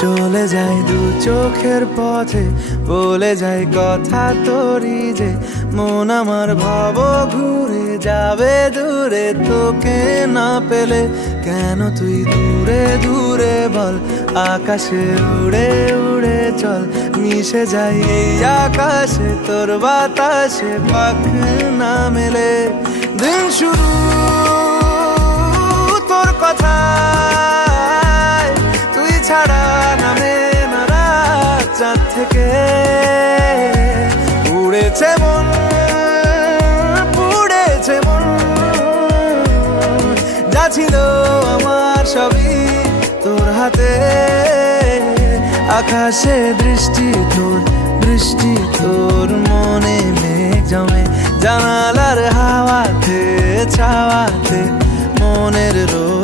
চলে যায় দু চোখের পথে, বলে যায় কথা তোরই যে, মন আমার ভাব ঘুরে যাবে দূরে তোকে না পেলে। কেন তুই দূরে দূরে বল, আকাশে উড়ে উড়ে চল, মিশে যাই এই আকাশে তোর বাতাসে, পাখ না মেলে। দিন শুরু তোর কথা, তুই ছাড়া নামে না রাত, চাঁদ থেকে উড়েছে মন, পুড়েছে মন, যা ছিল আমার সবই তোর হাতে। আকাশে দৃষ্টি তোর, বৃষ্টি তোর, মনে মেঘ জমে, জানালার হাওয়াতে ছাওয়াতে মনের রোদ